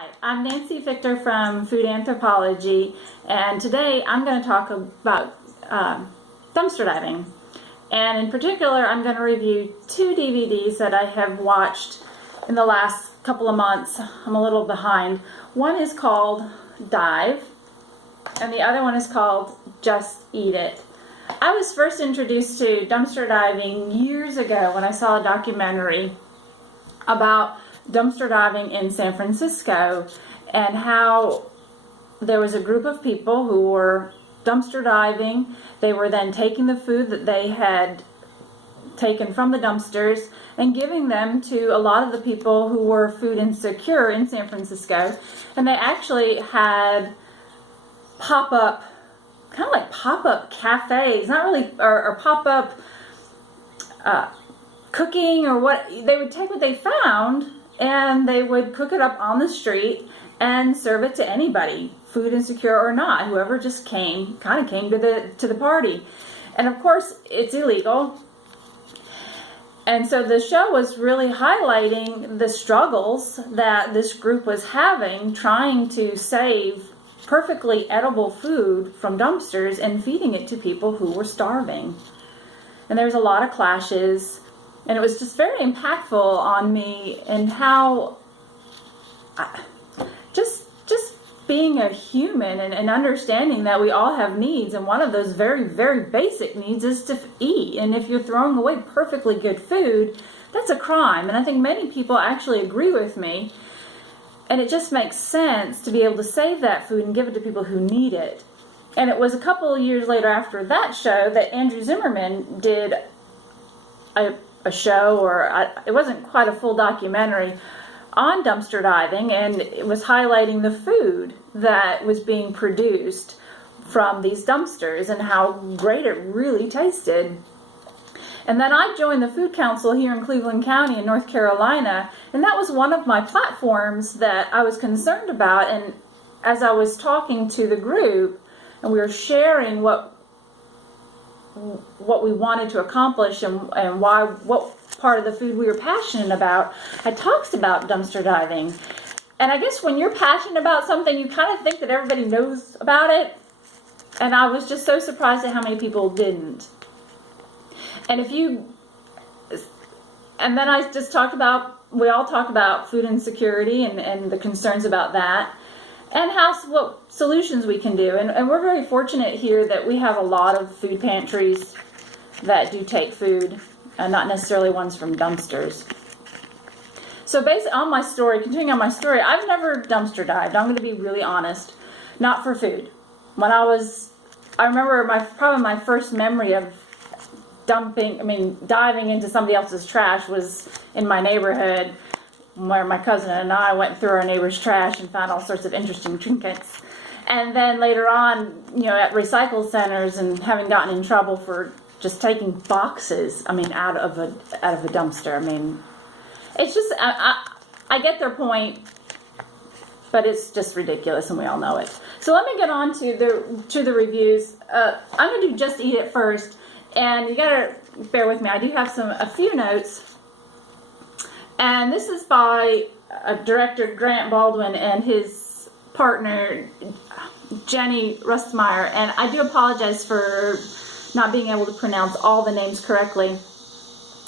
Hi, I'm Nancy Victor from Food Anthropology, and today I'm going to talk about dumpster diving. And in particular, I'm going to review two DVDs that I have watched in the last couple of months. I'm a little behind. One is called Dive, and the other one is called Just Eat It. I was first introduced to dumpster diving years ago when I saw a documentary about dumpster diving in San Francisco and how there was a group of people who were dumpster diving. They were then taking the food that they had taken from the dumpsters and giving them to a lot of the people who were food insecure in San Francisco. And they actually had pop-up, kind of like pop-up cafes, not really, or pop-up cooking, or what. They would take what they found and they would cook it up on the street and serve it to anybody, food insecure or not, whoever just came to the party. And of course, it's illegal. And so the show was really highlighting the struggles that this group was having, trying to save perfectly edible food from dumpsters and feeding it to people who were starving. And there was a lot of clashes. And it was just very impactful on me and how just being a human and understanding that we all have needs, and one of those very, very basic needs is to eat. And if you're throwing away perfectly good food, that's a crime. And I think many people actually agree with me. And it just makes sense to be able to save that food and give it to people who need it. And it was a couple of years later after that show that Andrew Zimmerman did a show, or it wasn't quite a full documentary, on dumpster diving, and it was highlighting the food that was being produced from these dumpsters and how great it really tasted. And then I joined the Food Council here in Cleveland County in North Carolina, and that was one of my platforms that I was concerned about. And as I was talking to the group and we were sharing what we wanted to accomplish and what part of the food we were passionate about, I talked about dumpster diving. And I guess when you're passionate about something, you kind of think that everybody knows about it. And I was just so surprised at how many people didn't. And then I just we all talked about food insecurity and the concerns about that, and what solutions we can do. And we're very fortunate here that we have a lot of food pantries that do take food, and not necessarily ones from dumpsters. So basically, continuing on my story, I've never dumpster dived. I'm going to be really honest. Not for food. I remember probably my first memory of diving into somebody else's trash was in my neighborhood, where my cousin and I went through our neighbor's trash and found all sorts of interesting trinkets. And then later on, at recycle centers, and having gotten in trouble for just taking boxes, out of a dumpster. It's just, I get their point, but it's just ridiculous, and we all know it. So let me get on to the reviews. I'm going to do Just Eat It first, and you gotta bear with me. I do have a few notes. And this is by director Grant Baldwin and his partner Jenny Rustmeyer. And I do apologize for not being able to pronounce all the names correctly.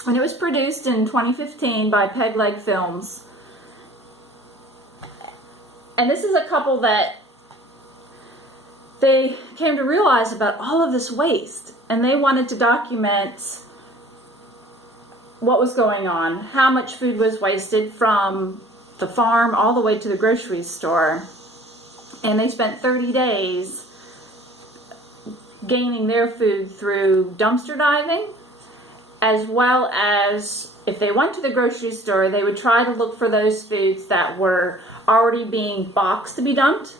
And it was produced in 2015 by Peg Leg Films. And this is a couple that they came to realize about all of this waste, and they wanted to document what was going on, how much food was wasted from the farm all the way to the grocery store. And they spent 30 days gaining their food through dumpster diving, as well as if they went to the grocery store, they would try to look for those foods that were already being boxed to be dumped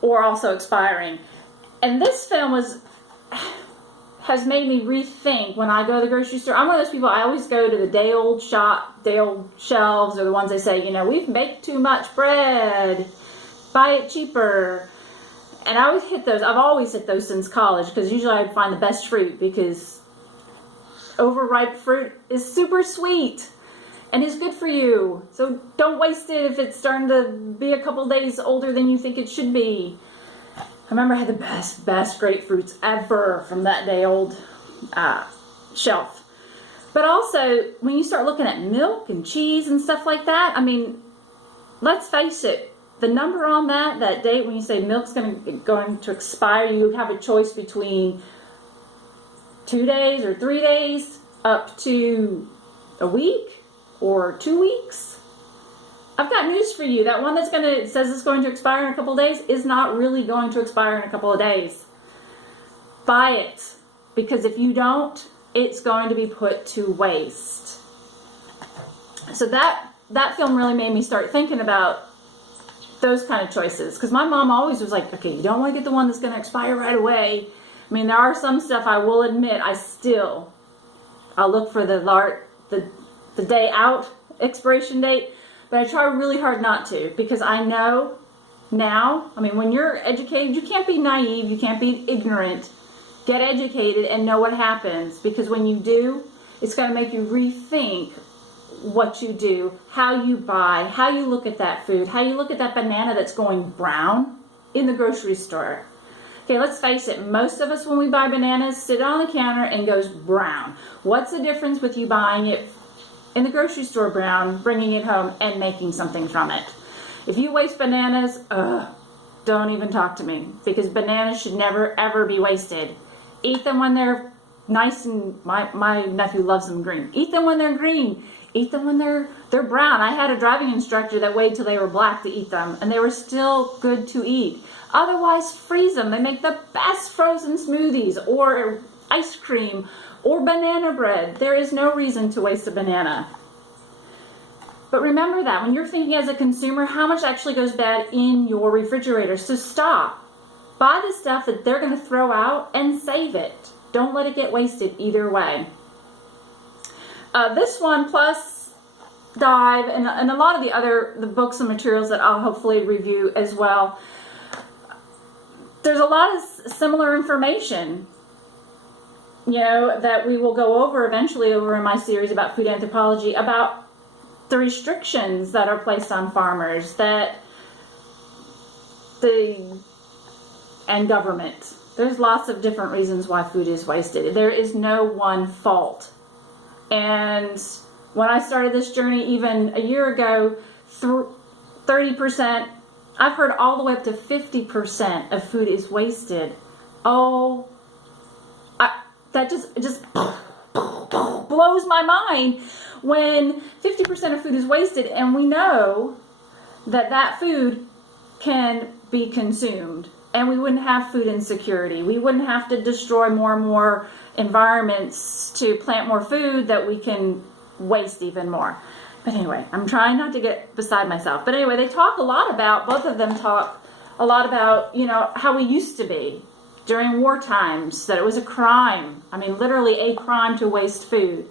or also expiring. And this film has made me rethink when I go to the grocery store. I'm one of those people, I always go to the day old shelves, or the ones they say, we've baked too much bread, buy it cheaper. And I always hit those. I've always hit those since college, because usually I find the best fruit, because overripe fruit is super sweet. and is good for you. So don't waste it if it's starting to be a couple days older than you think it should be. I remember I had the best grapefruits ever from that day old shelf. But also, when you start looking at milk and cheese and stuff like that, I mean, let's face it, the number on that date when you say milk's going to expire, you have a choice between 2 days or 3 days up to a week or 2 weeks. I've got news for you. That one says it's going to expire in a couple of days is not really going to expire in a couple of days. Buy it, because if you don't, it's going to be put to waste. So that film really made me start thinking about those kind of choices, because my mom always was like, okay, you don't want to get the one that's going to expire right away. I mean, there are some stuff I will admit I'll look for the day out expiration date, but I try really hard not to, because I know now, I mean, when you're educated, you can't be naive, you can't be ignorant. Get educated and know what happens, because when you do, it's going to make you rethink what you do, how you buy, how you look at that food, how you look at that banana that's going brown in the grocery store. Okay, let's face it, most of us when we buy bananas sit on the counter and goes brown. What's the difference with you buying it in the grocery store brown, bringing it home and making something from it? If you waste bananas, don't even talk to me, because bananas should never ever be wasted. Eat them when they're nice, and my nephew loves them green. Eat them when they're green. Eat them when they're brown. I had a driving instructor that waited till they were black to eat them, and they were still good to eat. Otherwise, freeze them. They make the best frozen smoothies, or ice cream, or banana bread. There is no reason to waste a banana. But remember that when you're thinking as a consumer, how much actually goes bad in your refrigerator. So stop. Buy the stuff that they're going to throw out and save it. Don't let it get wasted either way. This one, plus Dive, and a lot of the books and materials that I'll hopefully review as well, there's a lot of similar information, you know, that we will go over eventually over in my series about food anthropology, about the restrictions that are placed on farmers, and government. There's lots of different reasons why food is wasted. There is no one fault. And when I started this journey even a year ago, 30%, I've heard all the way up to 50% of food is wasted. Oh, that just blows my mind when 50% of food is wasted, and we know that food can be consumed, and we wouldn't have food insecurity. We wouldn't have to destroy more and more environments to plant more food that we can waste even more. But anyway, I'm trying not to get beside myself. But anyway, they talk a lot about, both of them talk a lot about, you know, how we used to be during war times, that it was a crime. I mean, literally a crime to waste food.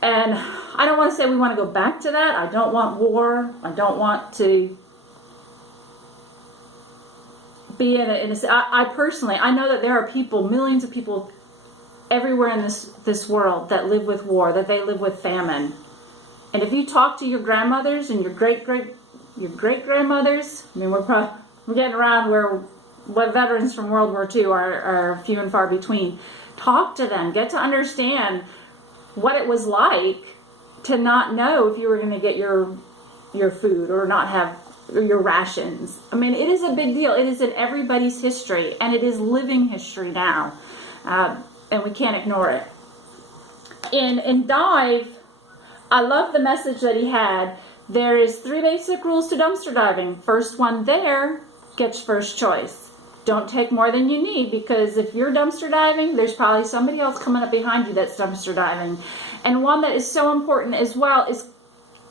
And I don't want to say we want to go back to that. I don't want war. I don't want to be I personally, I know that there are people, millions of people everywhere in this world that live with war, that they live with famine. And if you talk to your grandmothers and your great grandmothers, I mean, we're getting around where what veterans from World War II are few and far between. Talk to them, get to understand what it was like to not know if you were going to get your food or not have your rations. I mean, it is a big deal. It is in everybody's history, and it is living history now, and we can't ignore it. In Dive, I love the message that he had. There is 3 basic rules to dumpster diving. First one there gets first choice. Don't take more than you need, because if you're dumpster diving, there's probably somebody else coming up behind you that's dumpster diving. And one that is so important as well is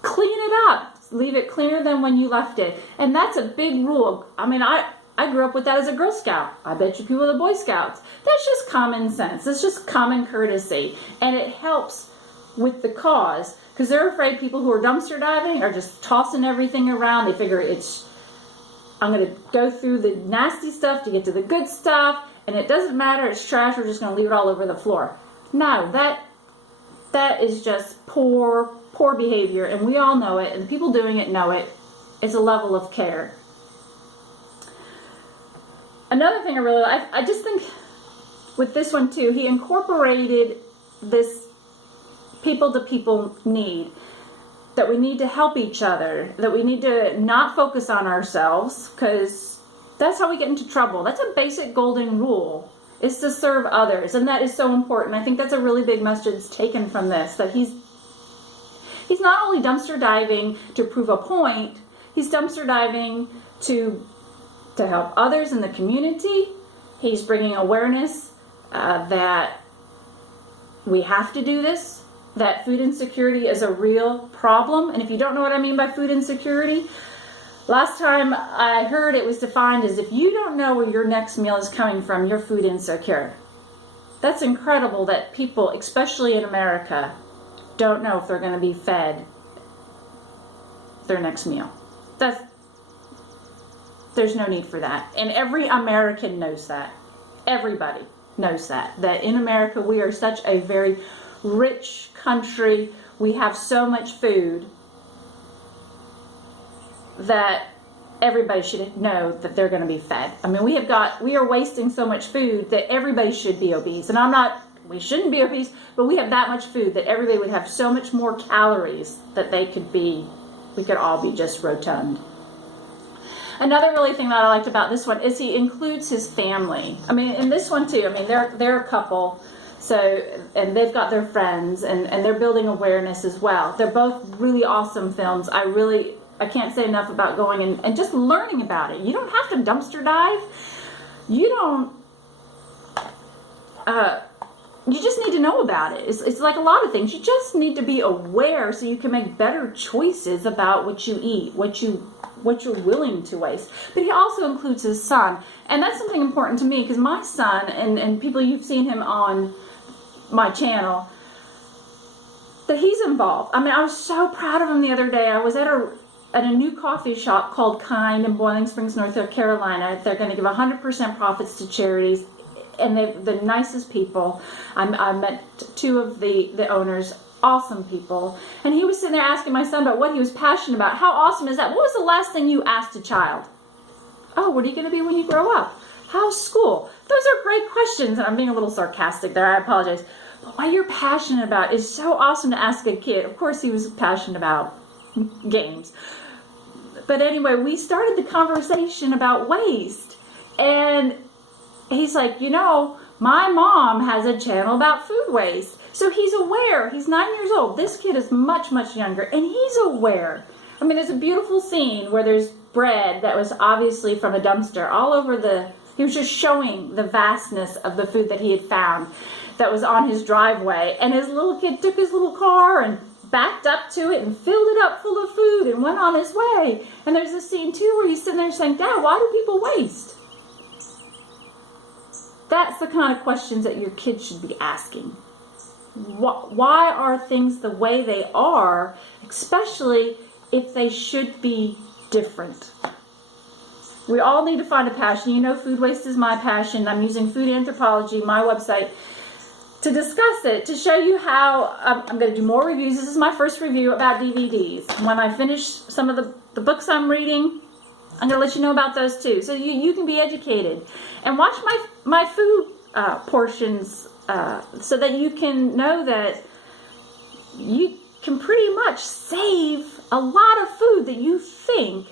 clean it up. Leave it cleaner than when you left it. And that's a big rule. I mean, I grew up with that as a Girl Scout. I bet you people are the Boy Scouts. That's just common sense. It's just common courtesy. And it helps with the cause, because they're afraid people who are dumpster diving are just tossing everything around. They figure I'm going to go through the nasty stuff to get to the good stuff, and it doesn't matter, it's trash, we're just going to leave it all over the floor. No, that is just poor poor behavior, and we all know it, and the people doing it know it, is a level of care. Another thing I just think with this one too, he incorporated this people to people need, that we need to help each other, that we need to not focus on ourselves, because that's how we get into trouble. That's a basic golden rule, is to serve others, and that is so important. I think that's a really big message taken from this, that he's not only dumpster diving to prove a point, he's dumpster diving to help others in the community. He's bringing awareness that we have to do this, that food insecurity is a real problem. And if you don't know what I mean by food insecurity, last time I heard it was defined as, if you don't know where your next meal is coming from, you're food insecure. That's incredible that people, especially in America, don't know if they're going to be fed their next meal. There's no need for that. And every American knows that. Everybody knows that in America we are such a very rich country. We have so much food that everybody should know that they're going to be fed. I mean, we are wasting so much food that everybody should be obese. And we shouldn't be obese, but we have that much food that everybody would have so much more calories that we could all be just rotund. Another really thing that I liked about this one is he includes his family. I mean, in this one too, I mean, they're a couple, and they've got their friends, and they're building awareness as well. They're both really awesome films. I can't say enough about going and just learning about it. You don't have to dumpster dive. You just need to know about it. It's like a lot of things. You just need to be aware so you can make better choices about what you eat, what you're willing to waste. But he also includes his son. And that's something important to me, because my son, and people, you've seen him on my channel, that he's involved. I mean, I was so proud of him the other day. I was at a new coffee shop called Kind in Boiling Springs, North Carolina. They're going to give 100% profits to charities. And they're the nicest people. I met two of the owners, awesome people. And he was sitting there asking my son about what he was passionate about. How awesome is that? What was the last thing you asked a child? Oh, what are you going to be when you grow up? How's school? Those are great questions. And I'm being a little sarcastic there. I apologize. But what you're passionate about is so awesome to ask a kid. Of course, he was passionate about games. But anyway, we started the conversation about waste. And he's like, my mom has a channel about food waste. So he's aware. He's 9 years old. This kid is much, much younger, and he's aware. I mean, there's a beautiful scene where there's bread that was obviously from a dumpster all over he was just showing the vastness of the food that he had found that was on his driveway. And his little kid took his little car and backed up to it and filled it up full of food and went on his way. And there's a scene too where he's sitting there saying, Dad, why do people waste? That's the kind of questions that your kids should be asking. Why are things the way they are, especially if they should be different? We all need to find a passion. Food waste is my passion. I'm using Food Anthropology, my website, to discuss it, to show you how I'm going to do more reviews. This is my first review about DVDs. When I finish some of the books I'm reading, I'm going to let you know about those too, so you can be educated. And watch my food portions so that you can know that you can pretty much save a lot of food that you think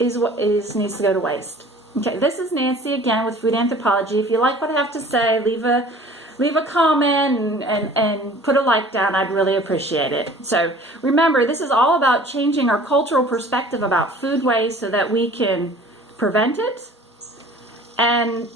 needs to go to waste. Okay, this is Nancy again with Food Anthropology. If you like what I have to say, leave a comment and put a like down. I'd really appreciate it. So remember, this is all about changing our cultural perspective about food waste so that we can prevent it and